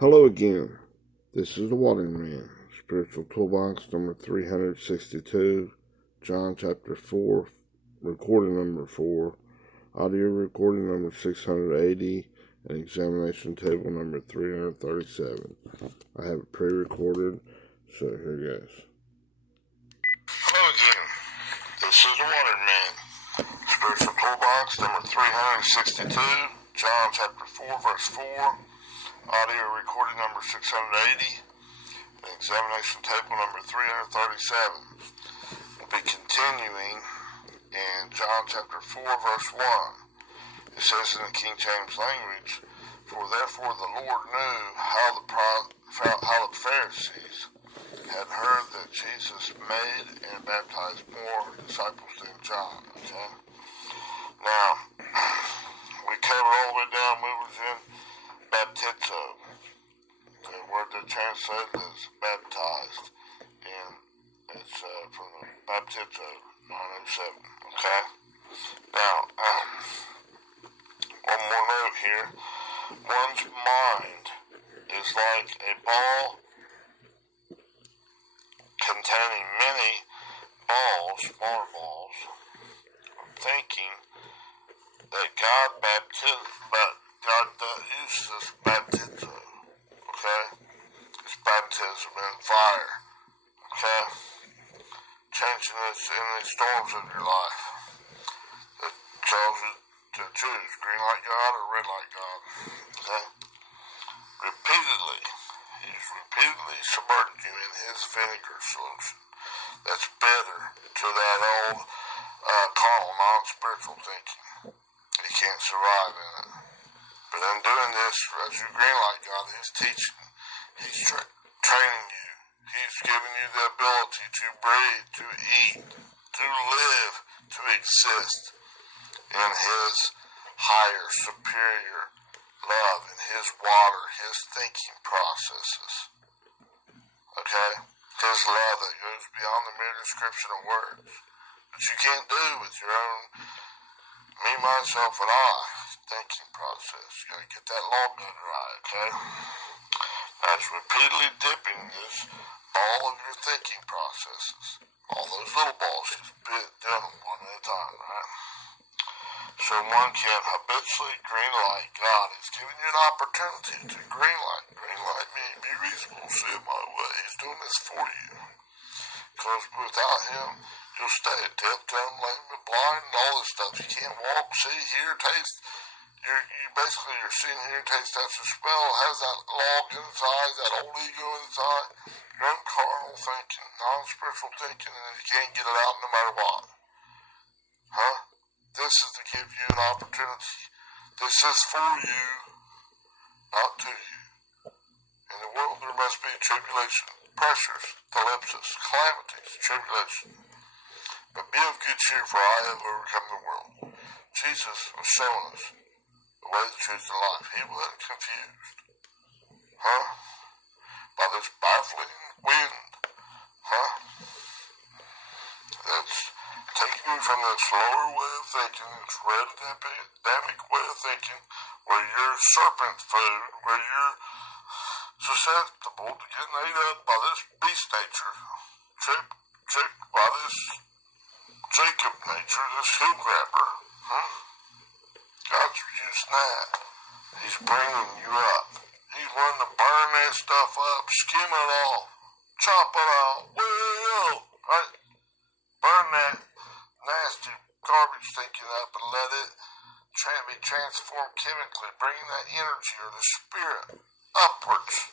Hello again. This is the Watering Man, Spiritual Toolbox number 362, John chapter 4, recording number 4, audio recording number 680, and examination table number 337. I have it pre-recorded, so here goes. Hello again. This is the Watering Man, Spiritual Toolbox number 362, John chapter 4, verse 4. Audio recording number 680, and examination table number 337. We'll be continuing in John chapter 4, verse 1. It says in the King James language, "For therefore the Lord knew how the Pharisees had heard that Jesus made and baptized more disciples than John." Okay? Now, we covered all the way down, we was in baptizo. The word that translated is baptized, and it's from the baptizo 907. Okay? Now, one more note here. One's mind is like a ball containing many balls, smaller balls, thinking that God uses baptizo, okay? It's baptism in fire, okay? Changing this in the storms of your life. It tells you to choose green light God or red light God, okay? He's repeatedly submerged you in his vinegar solution. That's better to that old carnal, non-spiritual thinking. You can't survive in it. But in doing this, as you green light God, he's teaching, he's training you. He's giving you the ability to breathe, to eat, to live, to exist in his higher, superior love, in his water, his thinking processes. Okay? His love that goes beyond the mere description of words. That you can't do with your own me, myself, and I thinking process. You gotta get that law done right, okay? That's repeatedly dipping this ball of your thinking processes. All those little balls, just doing them one at a time, right? So one can habitually green light God. He's giving you an opportunity to green light. Green light me, be reasonable, see it my way. He's doing this for you. Because without him, you'll stay deaf, dumb, lame, and blind, and all this stuff. You can't walk, see, hear, taste. You're seeing, hearing, taste, touch, and smell. Has that log inside, that old ego inside. Your own carnal thinking, non-spiritual thinking, and you can't get it out no matter what. Huh? This is to give you an opportunity. This is for you, not to you. In the world there must be tribulation, pressures, thlipsis, calamities, tribulation. But be of good cheer, for I have overcome the world. Jesus was showing us the way, the truth, and life. He wasn't confused. Huh? By this baffling wind. Huh? That's taking you from this lower way of thinking, this red Adamic way of thinking, where you're serpent food, where you're susceptible to getting ate up by this beast nature, tricked by this Jacob nature, this hill grabber. Huh? God's using that. He's bringing you up. He's wanting to burn that stuff up, skim it off, chop it off, right? Burn that nasty garbage thinking up and let it be transformed chemically, bringing that energy or the spirit upwards.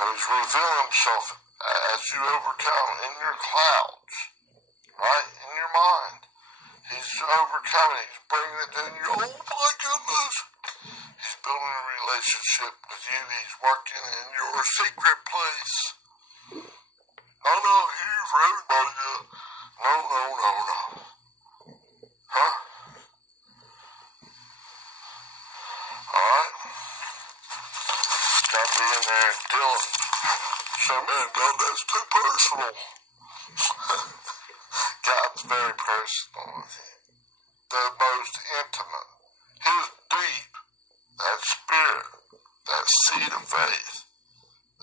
And he's revealing himself as you overcome in your clouds, right? In your mind. He's overcoming. He's bringing it down. Oh my goodness. He's building a relationship with you. He's working in your secret place. Not out here for everybody to... No. Huh? Alright? Gotta be in there and dealing. So, man, God, that's too personal. God's very personal with you. The most intimate. His deep, that spirit, seed of faith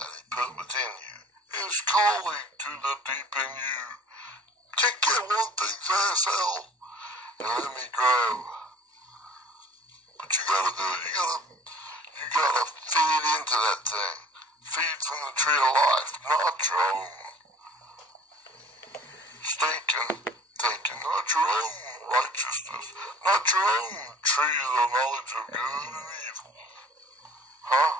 that he put within you is calling to the deep in you. Take that one thing's ass out and let me grow. But you gotta do it. You gotta feed into that thing. Feed from the tree of life, not your own stinking thinking, not your own righteousness, not your own tree of the knowledge of good and evil. Huh?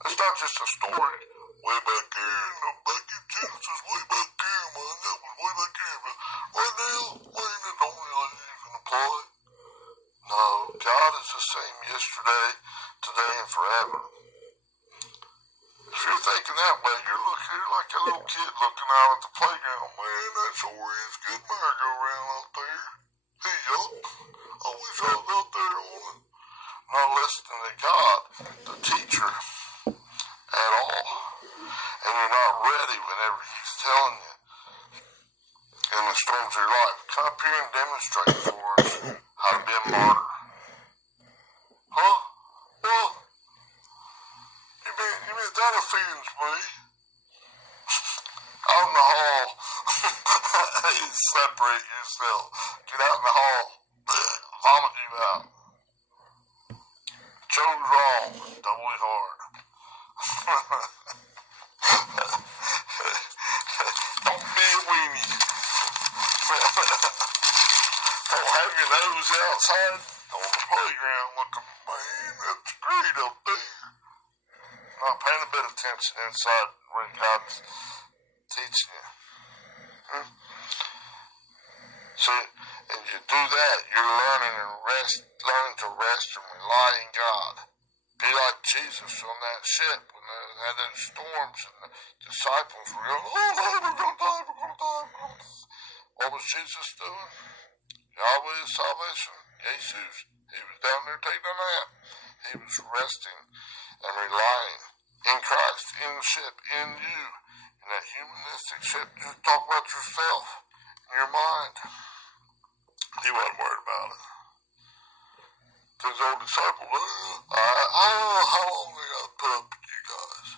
It's not just a story way back here, back in Genesis, way back here, man. That was way back here. But right now, man, it don't really even apply. No, God is the same yesterday, today, and forever. If you're thinking that way, you're like a little kid looking out at the playground. Man, that sure is good merry-go-round out there. Hey, yuck. I wish I was out there on it. Not listening to God, the teacher, at all. And you're not ready whenever he's telling you in the storms of your life. Come up here and demonstrate for us how to be a martyr. Huh? Well, you mean that offends me? Out in the hall. You separate yourself. Get out in the hall. Vomit you out. Chose wrong. Doubly hard. Don't be a weenie. Don't have your nose outside on the playground looking, man, that's great up there. Not paying a bit of attention inside when God's teaching you. See, and you do that, you're learning to rest and rely on God. Be like Jesus on that ship when they had those storms and the disciples were going, oh no, we're going to die, we're going to die. What was Jesus doing? Yahweh's salvation, Jesus. He was down there taking a nap. He was resting and relying in Christ, in the ship, in you, in that humanistic ship. Just talk about yourself, in your mind. He wasn't worried about it. Those old disciples, I don't know how long they got to put up with you guys.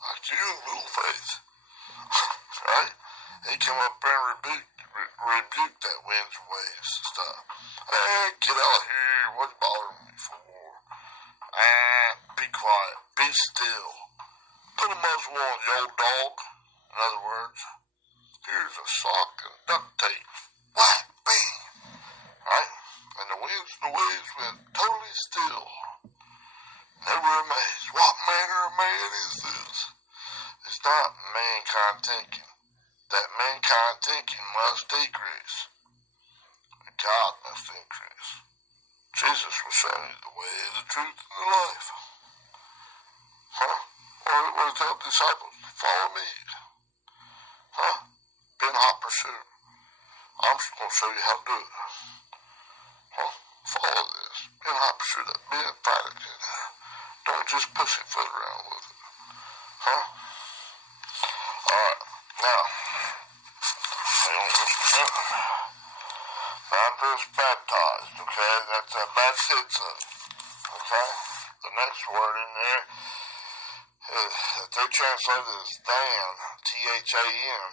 Like you and little faith. Right? He came up there and rebuked that winds and waves and stuff. Hey, get out here. What's bothering me for? Be quiet. Be still. Put a muzzle on, you old dog. In other words, here's a sock and duct tape. Whack, bang. Right? And the winds and the waves went totally still. Never amazed. What manner of man is this? It's not mankind thinking. That mankind thinking must decrease. God must increase. Jesus was showing you the way, the truth, and the life. Huh? What did he tell the disciples? Follow me. Huh? Be in hot pursuit. I'm just going to show you how to do it. Huh? Follow this. Be in hot pursuit. Be emphatic. Don't just pussyfoot around with it. Huh? Alright. Now, hang on just a minute. Baptist baptized, okay? That's a baptizo, okay? The next word in there, that they translated as Dan, T-H-A-N,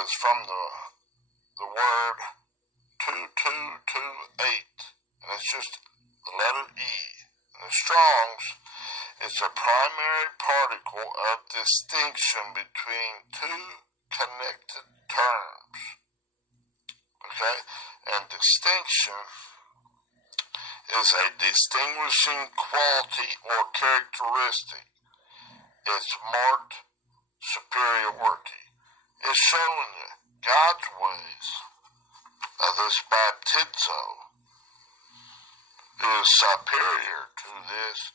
is from the word 2228, and it's just the letter E. In the Strong's, it's a primary particle of distinction between two connected terms. Okay? And distinction is a distinguishing quality or characteristic. It's marked superiority. It's showing you God's ways of this baptizo is superior to this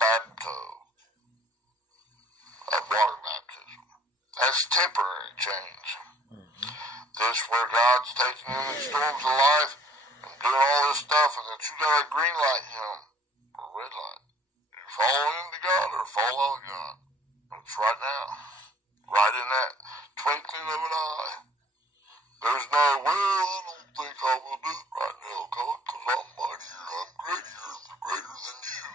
bapto of water baptism. That's temporary change. This where God's taking you in the storms of life and doing all this stuff, and that you got a green light Him or a red light. You follow into God or fall out of God. It's right now. Right in that twinkling of an eye. There's no, well, I don't think I will do it right now, God, because I'm mightier, I'm greater than you.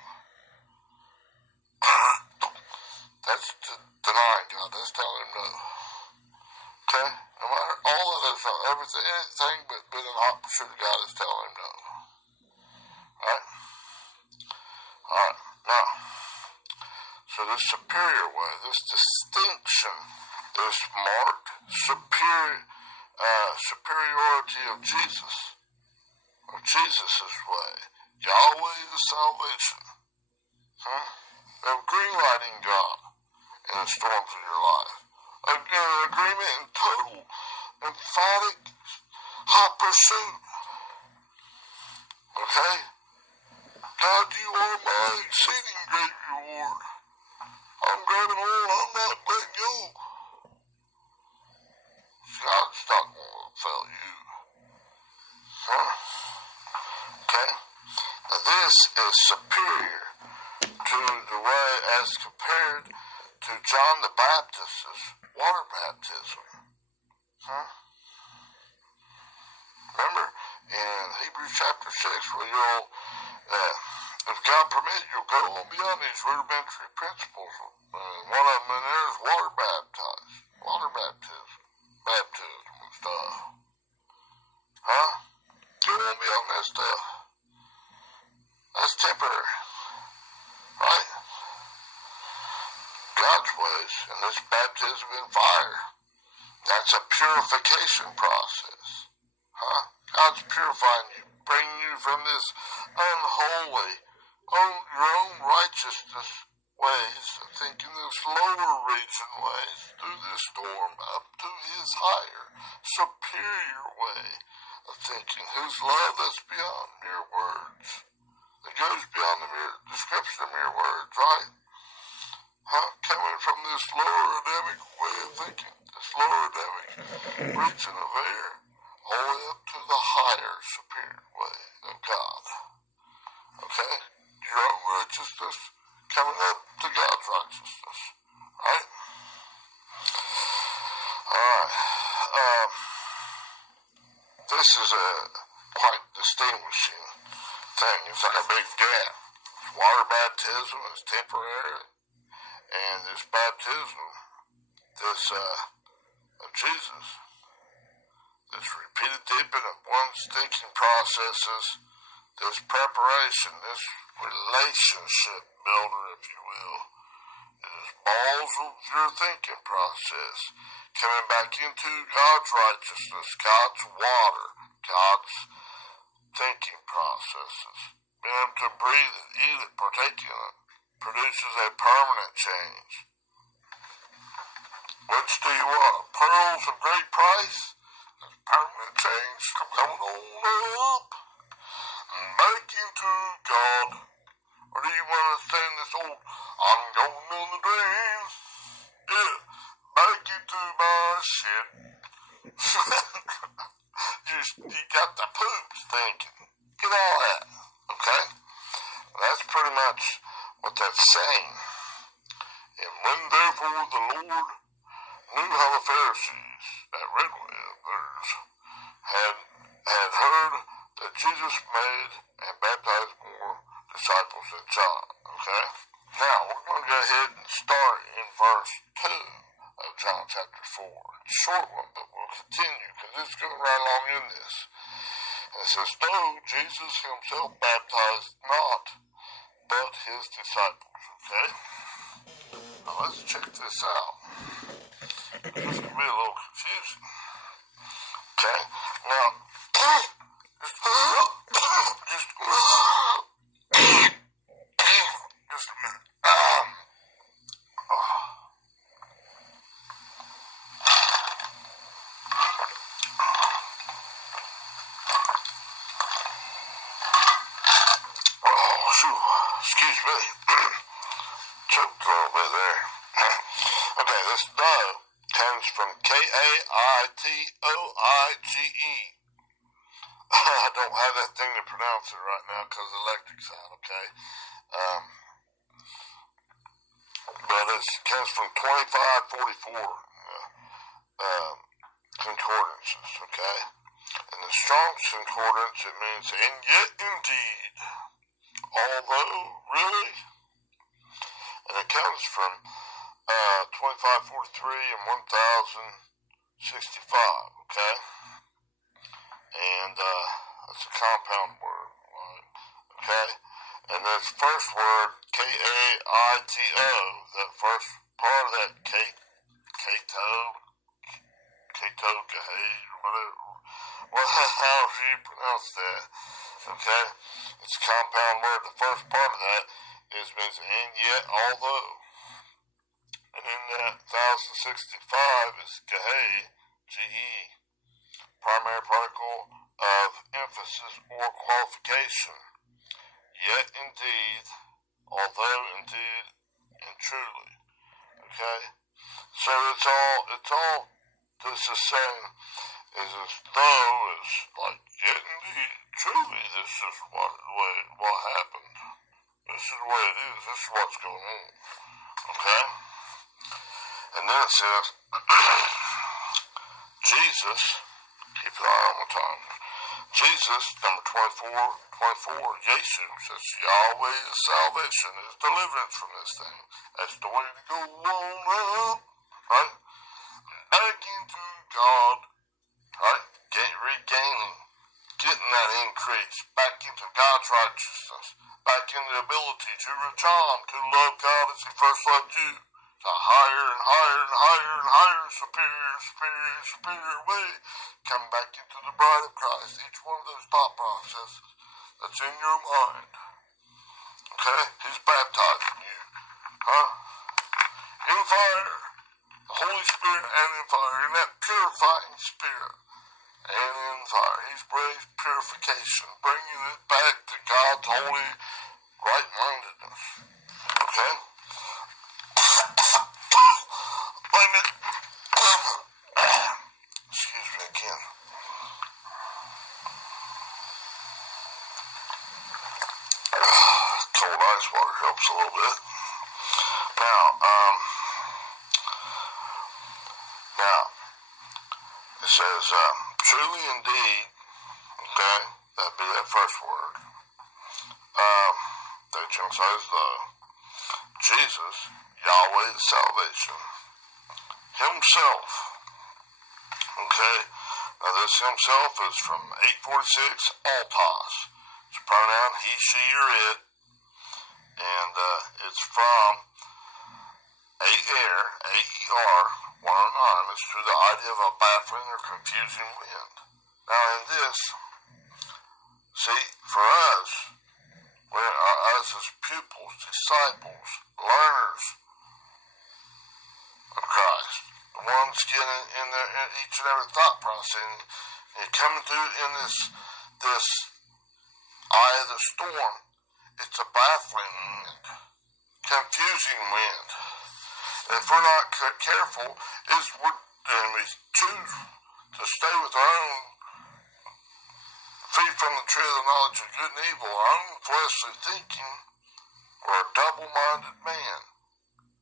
anything but been in the hot pursuit of God is telling him no. Alright? Alright, now, so this superior way, this distinction, this marked superiority of Jesus, of Jesus' way, Yahweh is salvation, of greenlighting God in the storms of your life, of agreement in total, emphatic, hot pursuit, okay? God, you are my exceeding great reward. I'm grabbing on, I'm not letting go. God's not going to fail you. Okay? Now this is superior to the way as compared to John the Baptist's water baptism. Remember in Hebrews chapter 6 where you'll, if God permit, you'll go on beyond these rudimentary principles. One of them in there is water baptism and stuff. Go on beyond that stuff. That's temporary, right? God's ways, and this baptism in fire, that's a purification process. God's purifying you, bringing you from this unholy, your own righteousness ways, thinking this lower region ways, through this storm, up to his higher, superior way of thinking, whose love that's beyond mere words, that goes beyond the mere description of mere words, right? Coming from this lower Adamic way of thinking, this lower Adamic region of air, all the way up to the higher, superior way of God. Okay? Your own righteousness coming up to God's righteousness. Right? Alright. This is a quite distinguishing thing. It's like a big gap. Water baptism is temporary, and this baptism, this of Jesus, this repeated dipping of one's thinking processes, this preparation, this relationship builder, if you will, is balls of your thinking process, coming back into God's righteousness, God's water, God's thinking processes, being able to breathe it, eat it, partake in it, produces a permanent change. Which do you want? Pearls of great price? Permanent change coming on up, back into God. Or do you want to stay in this old, I'm going on the drain, yeah, back into my shit. You got the poops thinking. Get all that, okay? That's pretty much what that's saying. And when therefore the Lord knew how the Pharisees at Redway had heard that Jesus made and baptized more disciples than John. Okay? Now, we're going to go ahead and start in verse 2 of John chapter 4. It's a short one, but we'll continue because it's going right along in this. And it says, though Jesus himself baptized not, but his disciples. Okay? Now, let's check this out. This can be a little confusing. Okay? Now, just a minute. Excuse me. Choked a little bit there. Okay, this though comes from Kaitoige. I don't have that thing to pronounce it right now because of the electric's out, okay? But it comes from 2544 concordances, okay? In the Strong's Concordance, it means, and yet indeed, although, really? And it comes from 2543 and 1065, okay? and it's a compound word, right? Okay? And this first word, Kaito, that first part of that Kato, Gahay, or whatever, however you pronounce that, okay? It's a compound word. The first part of that means and yet, although. And in that 1065 is Gahay, Ge, primary particle of emphasis or qualification. Yet indeed, although indeed, and truly. Okay? So it's all this is saying is as though it's like, yet indeed, truly, this is what happened. This is the way it is. This is what's going on. Okay? And then it says, Jesus, keep an eye on my tongue. Jesus, number 24, Yeshu, says Yahweh's salvation is deliverance from this thing. That's the way to go on up, right? Back into God, right? Regaining, getting that increase, back into God's righteousness, back in the ability to return, to love God as He first loved you, to higher and higher and higher and higher, superior way, come back into the bride of Christ. Each one of those thought processes that's in your mind. Okay? He's baptizing you. Huh? In fire. The Holy Spirit and in fire. In that purifying spirit. And in fire. He's bringing purification. Bringing it back to God's holy right-mindedness. Okay? Wait a minute. Excuse me again. Cold ice water helps a little bit. Now, it says, truly indeed, okay, that'd be that first word. That says Jesus, Yahweh's salvation, Himself. Okay, now this Himself is from 846, Altos. It's a pronoun he, she, or it, and it's from A-E-R, 109. It's through the idea of a baffling or confusing wind. Now in this, see, for us, us as pupils, disciples, learners of Christ, the ones getting in each and every thought process, and coming through in this eye of the storm, it's a baffling wind, confusing wind. And if we're not careful, and we choose to stay with our own, free from the tree of the knowledge of good and evil, our own fleshly thinking, we're a double-minded man,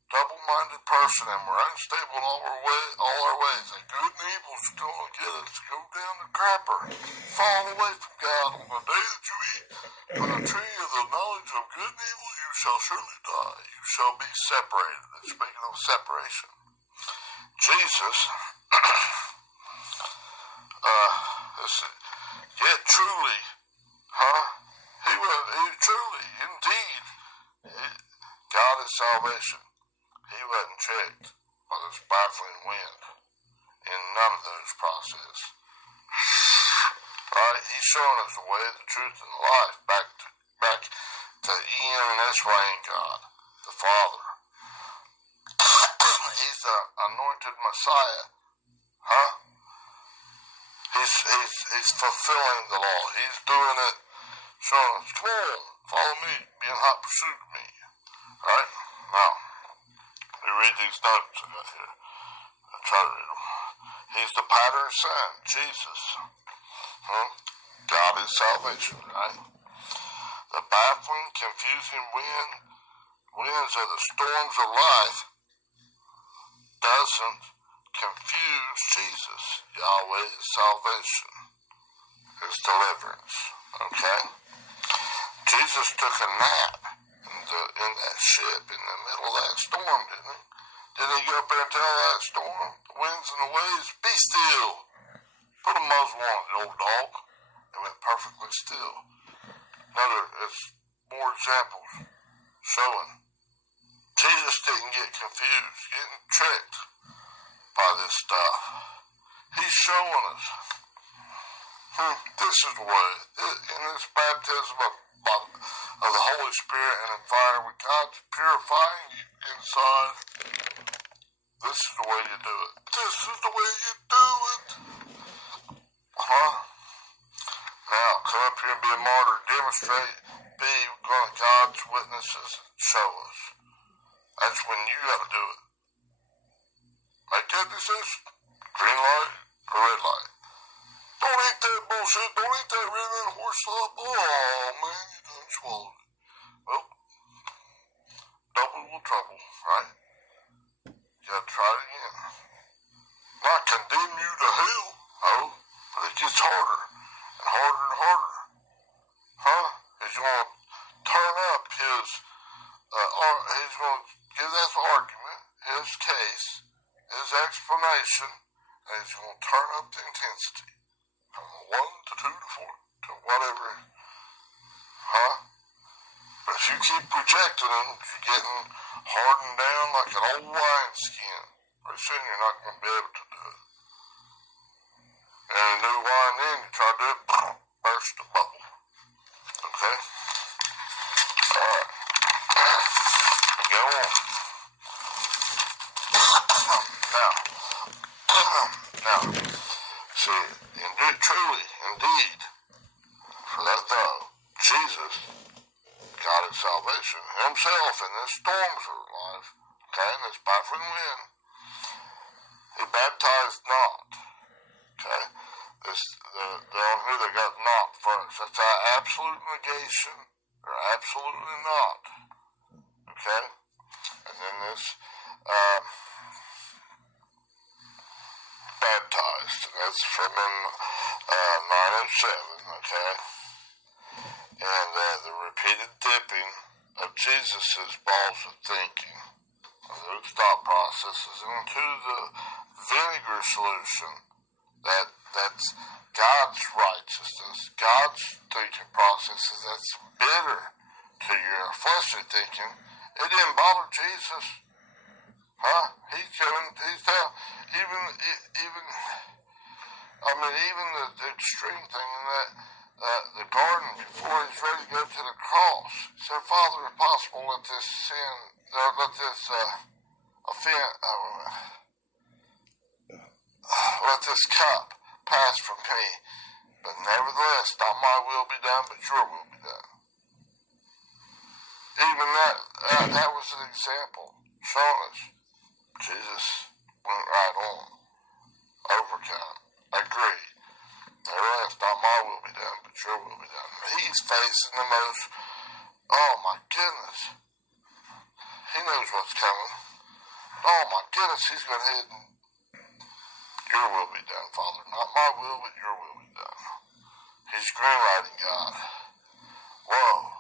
double-minded person, and we're unstable in all our ways. And good and evil's going to get us to go down the crapper, fall away from God. On the day that you eat from the tree of the knowledge of good and evil, you shall surely die. You shall be separated. It's speaking of separation. Jesus, yet truly, He truly, indeed, God is salvation. He wasn't tricked by this baffling wind in none of those processes. Right? He's showing us the way, the truth, and the life back to E-N-S-Y in God, the Father. He's the anointed Messiah. He's fulfilling the law. He's doing it, showing us, come on, follow me, be in hot pursuit of me. Alright? Now, let me read these notes I got here. I'll try to read them. He's the pattern son, Jesus. God is salvation, right? The baffling, confusing winds of the storms of life doesn't confuse Jesus. Yahweh's salvation, His deliverance. Okay? Jesus took a nap in that ship in the middle of that storm, didn't He? Didn't He go up there and tell that storm, the winds and the waves, be still? Put a muzzle on the old dog. It went perfectly still. It's more examples showing Jesus didn't get confused, getting tricked by this stuff. He's showing us this is the way. In this baptism of the Holy Spirit and in fire with God's purifying you inside, this is the way you do it. This is the way you do it. Now, come up here and be a martyr, demonstrate, be one of God's witnesses, show us. That's when you gotta do it. Make that decision. Green light or red light. Don't eat that bullshit. Don't eat that red horse slop. Oh, man, you done swallowed it. Well, double trouble, right? You gotta try it again. Not condemn you to hell, no, but it gets harder and harder and harder. He's gonna turn up his, he's gonna give that argument, his case, his explanation, and he's gonna turn up the intensity. From 1 to 2 to 4 to whatever, But if you keep rejecting them, you're getting hardened down like an old wineskin. Pretty soon you're not going to be able to do it. And a new wine in, you try to do it, burst the bubble. Okay? Alright. Go on. Now, see, truly, indeed, for that though, Jesus, God of salvation, himself in the storms of life, okay, in this baffling wind, he baptized not, okay, on who they got not first, that's our absolute negation, or absolutely not, okay, and then this, baptized, and that's from 907, okay? And the repeated dipping of Jesus's balls of thinking, those thought processes into the vinegar solution that's God's righteousness, God's thinking processes that's bitter to your fleshly thinking. It didn't bother Jesus. He's down. Even the extreme thing in that, the garden before he's ready to go to the cross. He said, Father, if possible, let this let this cup pass from me. But nevertheless, not my will be done, but your will be done. Even that was an example showing us. Jesus went right on, overcome, agreed. Nevertheless, not my will be done, but your will be done. He's facing the most, oh my goodness, he knows what's coming. Oh my goodness, he's going to hit, your will be done, Father. Not my will, but your will be done. He's greenlighting God. Whoa.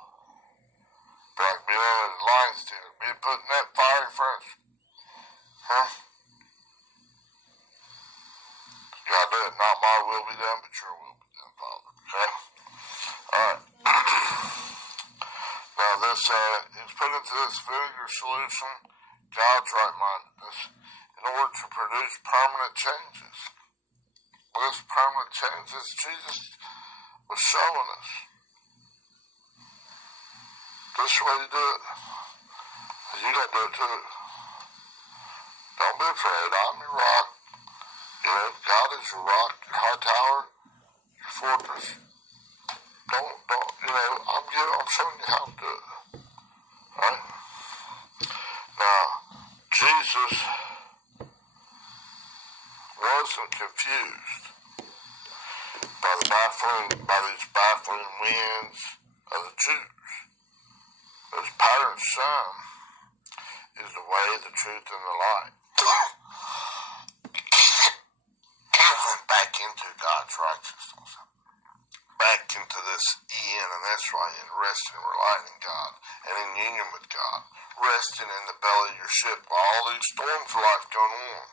Be like being on the lion's den, being put in that fiery furnace. You gotta do it. Not my will be done, but your will be done, Father. Okay? Alright. Now this, it's put into this vinegar solution, God's right-mindedness, in order to produce permanent changes. Well, this permanent changes, Jesus was showing us. This is the way you do it. You gotta do it too. Don't be afraid. I'm your rock. God is your rock, your high tower, your fortress. I'm showing you how to do it. Right? Now, Jesus wasn't confused by these baffling winds of the Jews. This patterned son is the way, the truth, and the light. Back into God's righteousness. Back into this and that's right, and resting and relying in God, and in union with God. Resting in the belly of your ship while all these storms of life going on.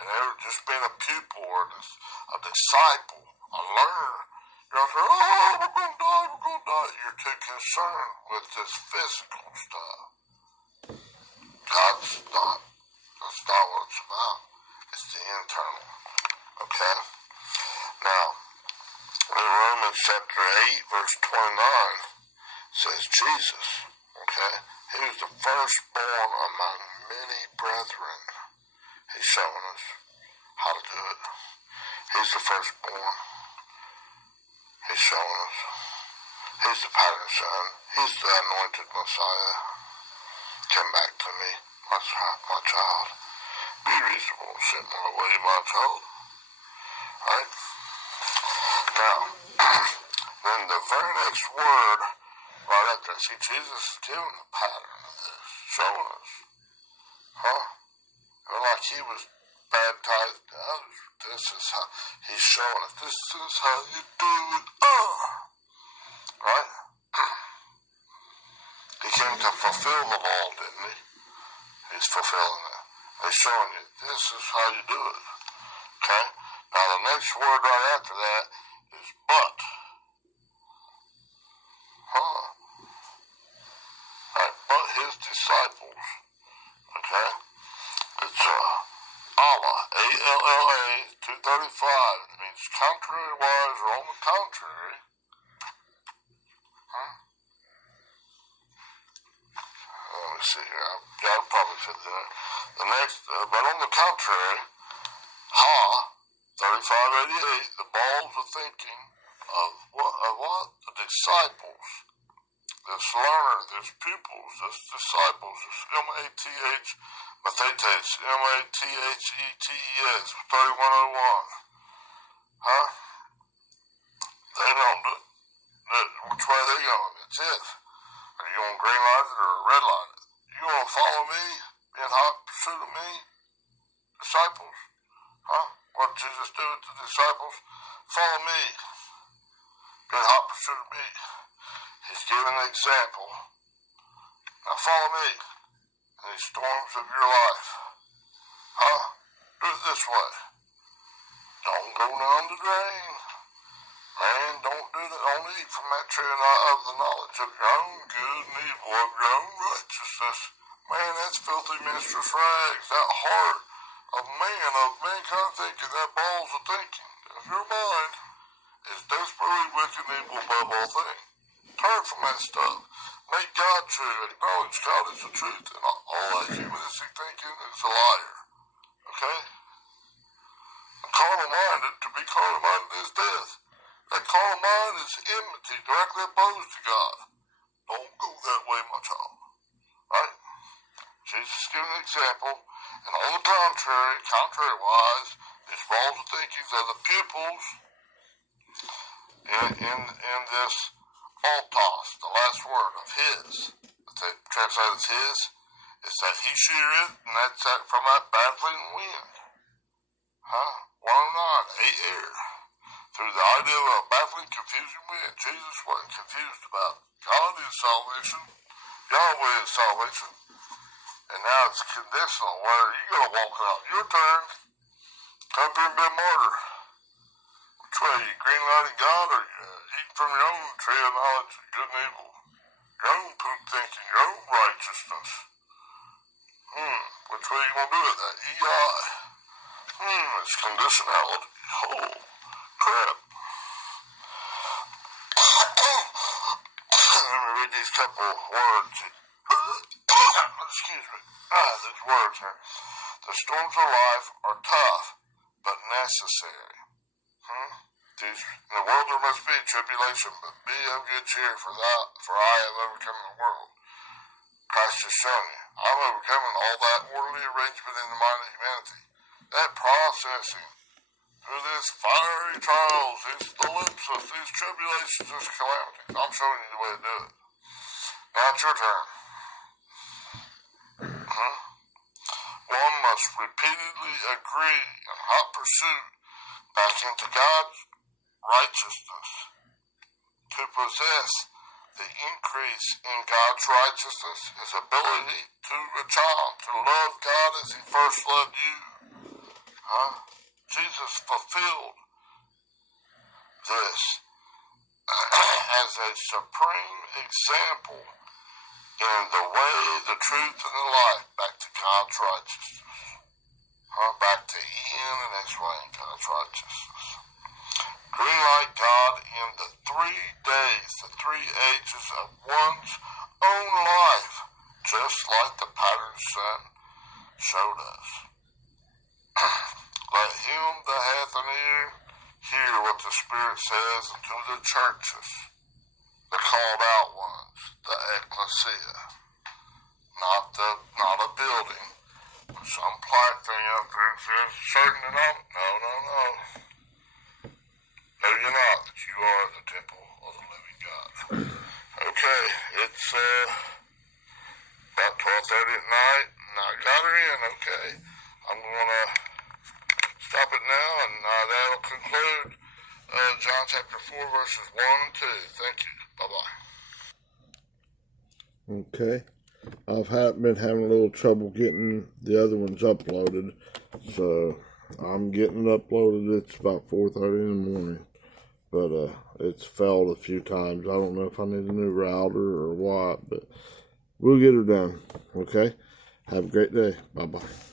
and ever just being a pupil or a disciple, a learner, you're out there, oh, we're going to die, we're going to die. You're too concerned with this physical stuff. God's not. That's not what it's about. It's the internal. Okay? Now, in Romans chapter 8, verse 29, says Jesus, okay? He was the firstborn among many brethren. He's showing us how to do it. He's the firstborn. He's showing us. He's the pattern son. He's the anointed Messiah. Come back to me, my child. Be reasonable, sit my way, my child. Right? Now, then the very next word, right after, see, Jesus is giving the pattern of this, showing us. Huh? Like he was baptized to others. This is how he's showing us. This is how you do it. Right? He came to fulfill the law, didn't he? He's fulfilling it. He's showing you, this is how you do it. Okay? Now the next word right after that is but. Right, but his disciples. Okay? It's Allah, A-L-L-A, 235. It means contrary-wise or on the contrary. Let me see here. I probably said that. The next, but on the contrary, ha, 3588, the balls of thinking of what? The disciples. This learner, this pupils, this disciples, this M-A-T-H, Mathetes, M-A-T-H-E-T-E-S, 3101. Huh? They don't do it. Which way are they going? It's it. Are you going to green light it or red light it? You going to follow me, be in hot pursuit of me? Disciples? Huh? What did Jesus do with the disciples? Follow me. Be in hot pursuit of me. He's giving an example. Now follow me in these storms of your life. Huh? Do it this way. Don't go down the drain. Man, don't do that. Don't eat from that tree of the knowledge of your own good and evil, of your own righteousness. Man, that's filthy minstrel's rags. That heart of mankind thinking, that balls of thinking of your mind is desperately wicked and evil above all things. Turn from that stuff. Make God true. Acknowledge God is the truth. And all that humanistic thinking is a liar. Okay? Carnal-minded, to be carnal-minded is death. That carnal mind is enmity, directly opposed to God. Don't go that way, my child. Right? Jesus is giving an example. And on the contrary, contrary-wise, these balls of thinking are the pupils in this altos, the last word of his, that translated as his, is that he sheareth, and that's from that baffling wind. Huh? 109, air. Through the idea of a baffling, confusing wind. Jesus wasn't confused about God is salvation, Yahweh is salvation, and now it's conditional, where you gotta walk it out your turn. Come up here and be a martyr. Which way, you green lighting God, or you eating from your own tree of knowledge of good and evil? Your own poop thinking, your own righteousness. Which way you gonna do it? That E-I. It's conditionality. Oh, crap. Let me read these couple words. Excuse me. These words here. The storms of life are tough, but necessary. In the world there must be tribulation, but be of good cheer, for I have overcome the world. Christ has shown you. I'm overcoming all that orderly arrangement in the mind of humanity. That processing through these fiery trials, these thalipsis, these tribulations, these calamities. I'm showing you the way to do it. Now it's your turn. One must repeatedly agree in hot pursuit back into God's righteousness. To possess the increase in God's righteousness is ability to a child to love God as he first loved you. Jesus fulfilled this as a supreme example in the way, the truth, and the life back to God's righteousness. Back to Ian and explaining God's righteousness. Green light God in the 3 days, the 3 ages of one's own life, just like the pattern sun showed us. Let him that hath an ear hear what the Spirit says unto the churches, the called out ones, the ecclesia, not a building, some plaque thing up there that says certain denomination. No. No, you're not. You are the temple of the living God. Okay, it's about 12:30 at night, and I got her in. Okay, I'm gonna stop it now, and that'll conclude John chapter 4, verses 1 and 2. Thank you. Bye-bye. Okay. I've been having a little trouble getting the other ones uploaded, so I'm getting it uploaded. It's about 4:30 in the morning, but it's failed a few times. I don't know if I need a new router or what, but we'll get her done. Okay. Have a great day. Bye-bye.